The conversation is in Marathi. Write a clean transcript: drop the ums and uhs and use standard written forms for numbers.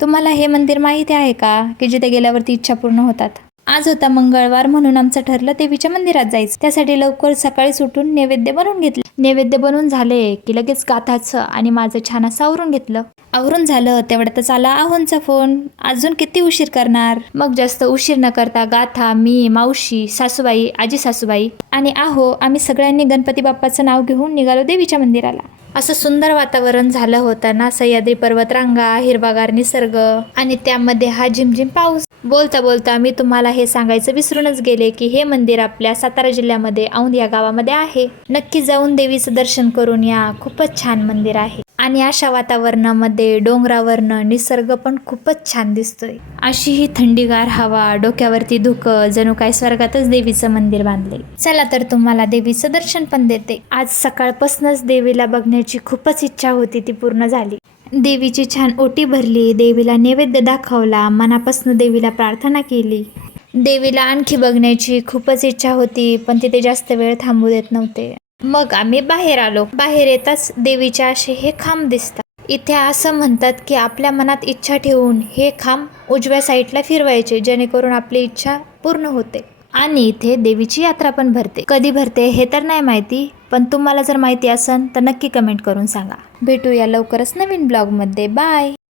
तुम्हाला हे मंदिर माहिती आहे का की जिथे गेल्यावरती इच्छा पूर्ण होतात? आज होता मंगळवार म्हणून आमचं ठरलं देवीच्या मंदिरात जायचं. त्यासाठी लवकर सकाळी उठून नैवेद्य बनवून घेतलं. नैवेद्य बनवून झाले की लगेच गाथाचं आणि माझं छान असं आवरून घेतलं. आवरून झालं तेवढ्यातच आला आहोंचा फोन. अजून किती उशीर करणार? मग जास्त उशीर न करता गाथा, मी, मावशी, सासूबाई, आजी सासूबाई आणि आम्ही सगळ्यांनी गणपती बाप्पाचं नाव घेऊन निघालो देवीच्या मंदिराला. असं सुंदर वातावरण झालं होतं ना. सह्याद्री पर्वतरांगा, हिरवागार निसर्ग आणि त्यामध्ये हा झिमझिम पाऊस. बोलता बोलता मी तुम्हाला हे सांगायचं विसरूनच गेले की हे मंदिर आपल्या सातारा जिल्ह्यामध्ये औंध या गावामध्ये आहे. नक्की जाऊन देवीचं दर्शन करून या. खूपच छान मंदिर आहे आणि अशा वातावरणामध्ये डोंगरावरनं निसर्ग पण खूपच छान दिसतोय. अशी ही थंडीगार हवा, डोक्यावरती धुकं, जणू काय स्वर्गातच देवीचं मंदिर बांधले. चला तर तुम्हाला देवीचं दर्शन पण देते. आज सकाळपासूनच देवीला बघण्याची खूपच इच्छा होती, ती पूर्ण झाली. देवीची छान ओटी भरली, देवीला नैवेद्य दाखवला, मनापासून देवीला प्रार्थना केली. देवीला आणखी बघण्याची खूपच इच्छा होती पण तिथे जास्त वेळ थांबू देत नव्हते. मग आम्ही बाहेर आलो. बाहेर येताच देवीचे असे हे खांब दिसतात. इथे असं म्हणतात की आपल्या मनात इच्छा ठेवून हे खांब उजव्या साईडला फिरवायचे जेणेकरून आपली इच्छा पूर्ण होते. आणि इथे देवीची यात्रा पण भरते. कधी भरते हे तर नाही माहिती, पण तुम्हाला जर माहिती असेल तर नक्की कमेंट करून सांगा. भेटूया लवकरच नवीन ब्लॉगमध्ये. बाय.